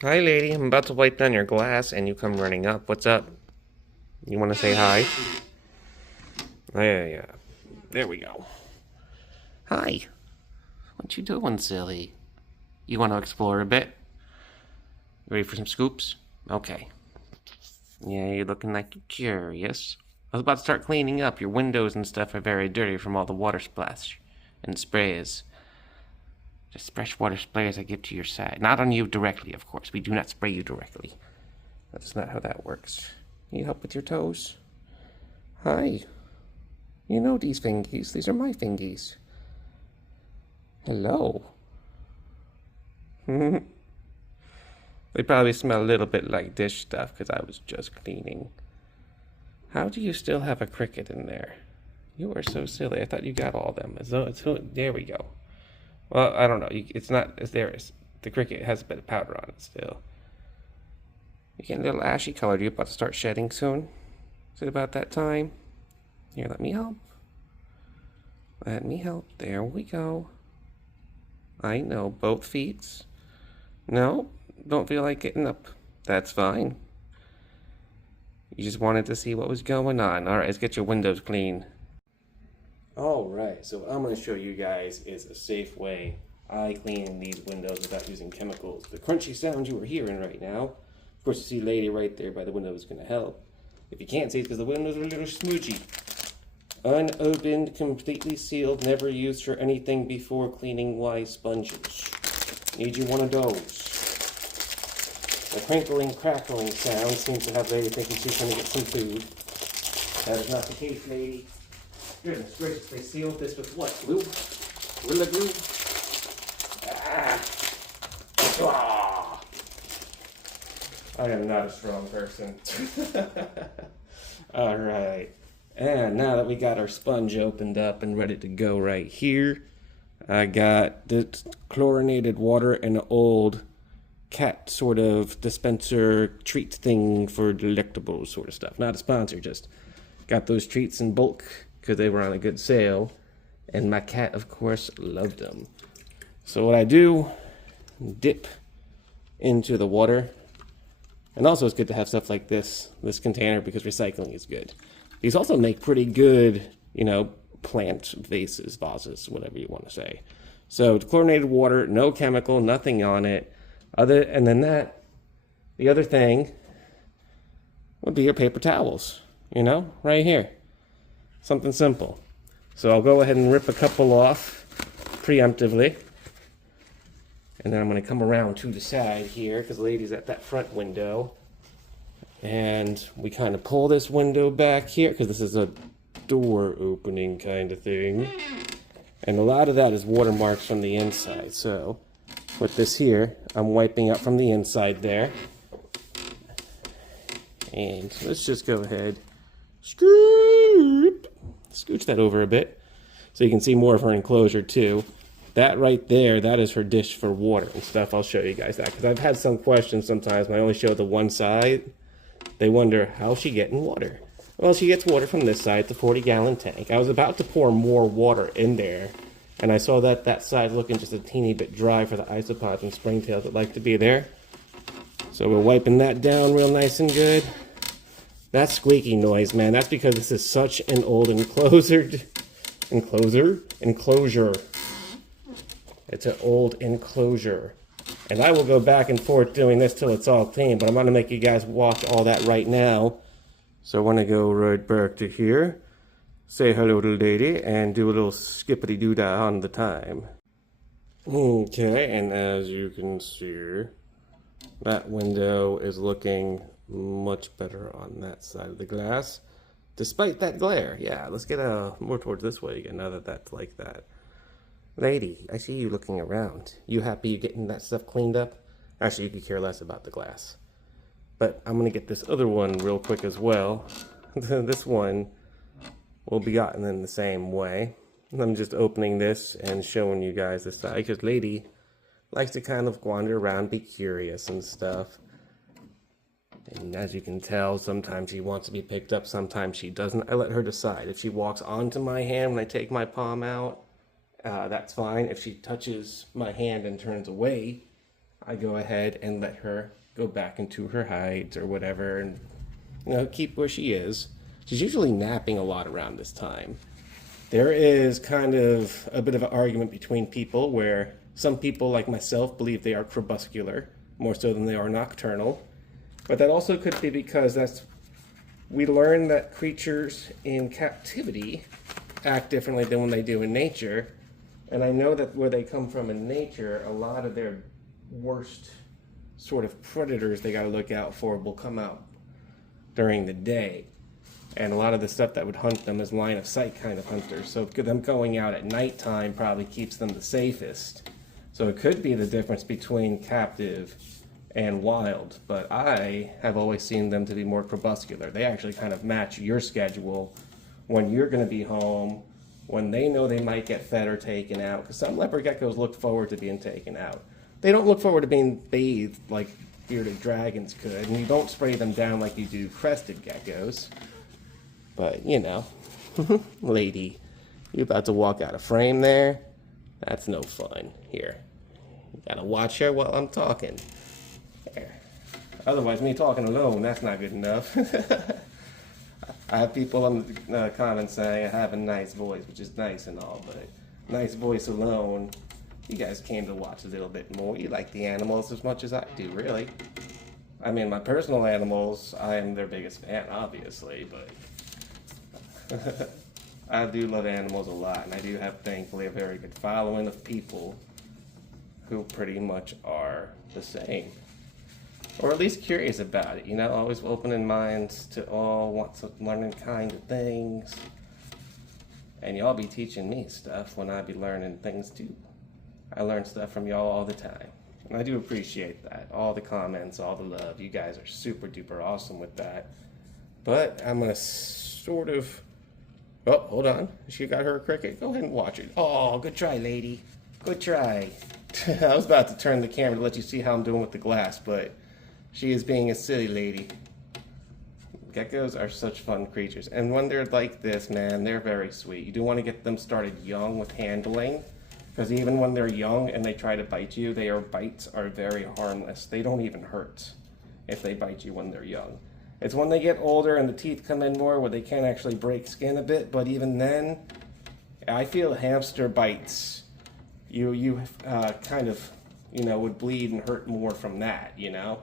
Hi, lady. I'm about to wipe down your glass, and you come running up. What's up? You want to say hi? Oh, yeah, yeah. There we go. Hi. What you doing, silly? You want to explore a bit? Ready for some scoops? Okay. Yeah, you're looking like you're curious. I was about to start cleaning up. Your windows and stuff are very dirty from all the water splash and sprays. Just freshwater sprays I give to your side. Not on you directly, of course. We do not spray you directly. That's not how that works. Need help with your toes? Hi. You know these fingies. These are my fingies. Hello. They probably smell a little bit like dish stuff because I was just cleaning. How do you still have a cricket in there? You are so silly. I thought you got all of them. There we go. Well, I don't know. It's not as there is. The cricket has a bit of powder on it still. You're getting a little ashy colored. Are you about to start shedding soon? Is it about that time? Here, let me help. Let me help. There we go. I know, both feet. No, don't feel like getting up. That's fine. You just wanted to see what was going on. Alright, let's get your windows clean. Alright, so what I'm going to show you guys is a safe way I clean these windows without using chemicals. The crunchy sound you are hearing right now, of course you see lady right there by the window is going to help. If you can't see, it's because the windows are a little smoochy. Unopened, completely sealed, never used for anything before cleaning wise sponges. Need you one of those. The crinkling, crackling sound seems to have lady thinking she's going to get some food. That is not the case, lady. Goodness gracious, they sealed this with what? Glue? Gorilla glue? Ah. Ah. I am not a strong person. Alright. And now that we got our sponge opened up and ready to go right here, I got this chlorinated water and an old cat sort of dispenser treat thing for delectables sort of stuff. Not a sponsor, just got those treats in bulk because they were on a good sale. And my cat, of course, loved them. So what I do, dip into the water. And also it's good to have stuff like this container, because recycling is good. These also make pretty good, plant vases, whatever you want to say. So chlorinated water, no chemical, nothing on it. And then the other thing would be your paper towels, right here. Something simple. So I'll go ahead and rip a couple off preemptively. And then I'm going to come around to the side here, because the lady's at that front window. And we kind of pull this window back here, because this is a door opening kind of thing. And a lot of that is watermarks from the inside. So with this here, I'm wiping out from the inside there. And let's just go ahead, scooch that over a bit, so you can see more of her enclosure too. That right there, that is her dish for water and stuff. I'll show you guys that, because I've had some questions sometimes when I only show the one side. They wonder, how's she getting water? Well, she gets water from this side, the 40-gallon tank. I was about to pour more water in there, and I saw that side looking just a teeny bit dry for the isopods and springtails that like to be there. So we're wiping that down real nice and good. That squeaky noise, man, that's because this is such an old enclosure. It's an old enclosure. And I will go back and forth doing this till it's all clean, but I'm going to make you guys watch all that right now. So I want to go right back to here, say hello to the lady, and do a little skippity-doo-dah on the time. Okay, and as you can see, that window is looking much better on that side of the glass, despite that glare. Yeah, let's get more towards this way again, now that that's like that. Lady, I see you looking around. You happy you getting that stuff cleaned up? Actually, you could care less about the glass. But I'm going to get this other one real quick as well. This one will be gotten in the same way. I'm just opening this and showing you guys this side, because lady likes to kind of wander around, be curious and stuff. And as you can tell, sometimes she wants to be picked up, sometimes she doesn't. I let her decide. If she walks onto my hand when I take my palm out, that's fine. If she touches my hand and turns away, I go ahead and let her go back into her hides or whatever and, you know, keep where she is. She's usually napping a lot around this time. There is kind of a bit of an argument between people where some people, like myself, believe they are crepuscular, more so than they are nocturnal. But that also could be because we learn that creatures in captivity act differently than when they do in nature. And I know that where they come from in nature, a lot of their worst sort of predators they got to look out for will come out during the day. And a lot of the stuff that would hunt them is line of sight kind of hunters. So them going out at nighttime probably keeps them the safest. So it could be the difference between captive and wild. But I have always seen them to be more crepuscular. They actually kind of match your schedule when you're going to be home, when they know they might get fed or taken out. Because some leopard geckos look forward to being taken out. They don't look forward to being bathed like bearded dragons could. And you don't spray them down like you do crested geckos. But, you know, lady, you about to walk out of frame there? That's no fun. Here, you gotta watch her while I'm talking. There. Otherwise, me talking alone, that's not good enough. I have people on the comments saying I have a nice voice, which is nice and all, but nice voice alone, you guys came to watch a little bit more. You like the animals as much as I do, really. I mean, my personal animals, I am their biggest fan, obviously, but I do love animals a lot, and I do have, thankfully, a very good following of people who pretty much are the same, or at least curious about it, you know, always opening minds to all want of learning kind of things, and y'all be teaching me stuff when I be learning things too. I learn stuff from y'all all the time, and I do appreciate that. All the comments, all the love, you guys are super duper awesome with that. But I'm gonna sort of, oh, hold on. She got her a cricket. Go ahead and watch it. Oh, good try, lady. Good try. I was about to turn the camera to let you see how I'm doing with the glass, but she is being a silly lady. Geckos are such fun creatures. And when they're like this, man, they're very sweet. You do want to get them started young with handling, because even when they're young and they try to bite you, their bites are very harmless. They don't even hurt if they bite you when they're young. It's when they get older and the teeth come in more where they can actually break skin a bit, but even then, I feel hamster bites, you kind of, you know, would bleed and hurt more from that, you know?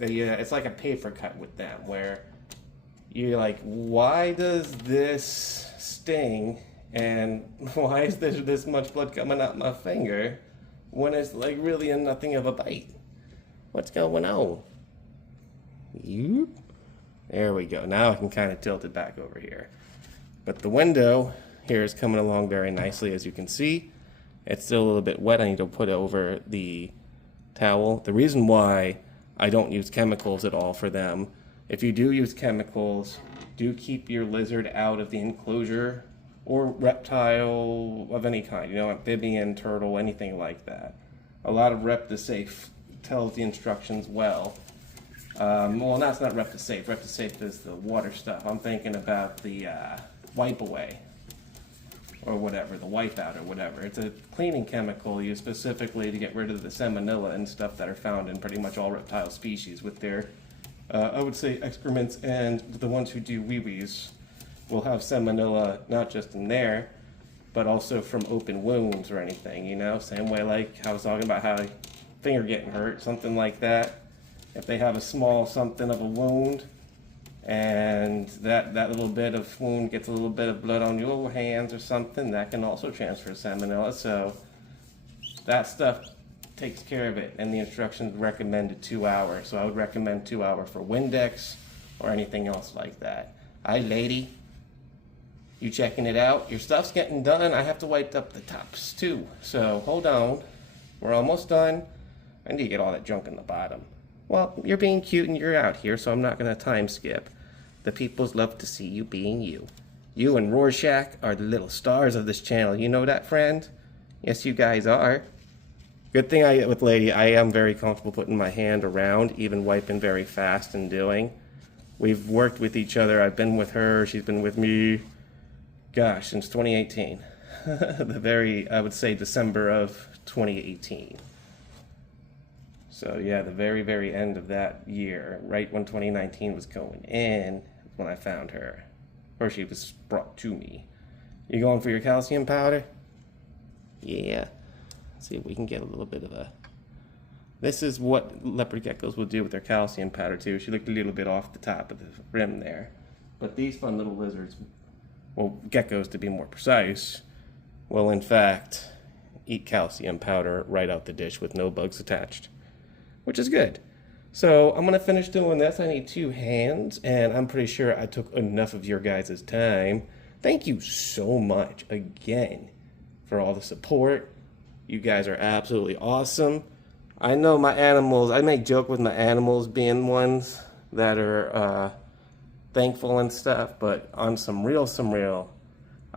It's like a paper cut with them, where you're like, why does this sting, and why is there this much blood coming out my finger when it's like really nothing of a bite? What's going on? There we go. Now I can kind of tilt it back over here. But the window here is coming along very nicely, as you can see. It's still a little bit wet. I need to put it over the towel. The reason why I don't use chemicals at all for them, if you do use chemicals, do keep your lizard out of the enclosure, or reptile of any kind, you know, amphibian, turtle, anything like that. A lot of ReptiSafe tells the instructions well. Well, that's not ReptiSafe. ReptiSafe is the water stuff. I'm thinking about the wipe away, or whatever, the wipeout or whatever. It's a cleaning chemical used specifically to get rid of the salmonella and stuff that are found in pretty much all reptile species with their, I would say, excrements, and the ones who do wee-wees will have salmonella not just in there, but also from open wounds or anything, you know? Same way like I was talking about how finger getting hurt, something like that. If they have a small something of a wound, and that little bit of wound gets a little bit of blood on your hands or something, that can also transfer salmonella. So that stuff takes care of it, and the instructions recommended 2 hours. So I would recommend 2 hours for Windex or anything else like that. Hi, lady. You checking it out? Your stuff's getting done. I have to wipe up the tops too. So hold on. We're almost done. I need to get all that junk in the bottom. Well, you're being cute and you're out here, so I'm not going to time skip. The peoples love to see you being you. You and Rorschach are the little stars of this channel. You know that, friend? Yes, you guys are. Good thing with Lady, I am very comfortable putting my hand around, even wiping very fast and doing. We've worked with each other. I've been with her. She's been with me, gosh, since 2018. I would say December of 2018. So yeah, the very, very end of that year, right when 2019 was going in, when I found her. Or she was brought to me. You going for your calcium powder? Yeah. Let's see if we can get a little bit of a... This is what leopard geckos will do with their calcium powder too. She looked a little bit off the top of the rim there. But these fun little lizards, well, geckos to be more precise, will in fact eat calcium powder right out the dish with no bugs attached, which is good. So I'm gonna finish doing this. I need 2 hands, and I'm pretty sure I took enough of your guys' time. Thank you so much again for all the support. You guys are absolutely awesome. I know my animals, I make joke with my animals being ones that are thankful and stuff, but on some real,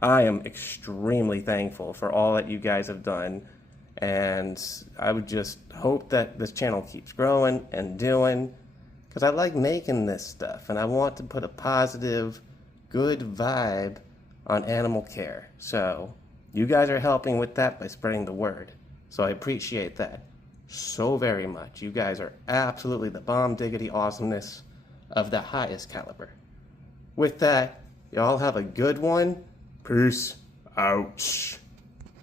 I am extremely thankful for all that you guys have done. And I would just hope that this channel keeps growing and doing, because I like making this stuff and I want to put a positive, good vibe on animal care. So you guys are helping with that by spreading the word. So I appreciate that so very much. You guys are absolutely the bomb diggity awesomeness of the highest caliber. With that, y'all have a good one. Peace out.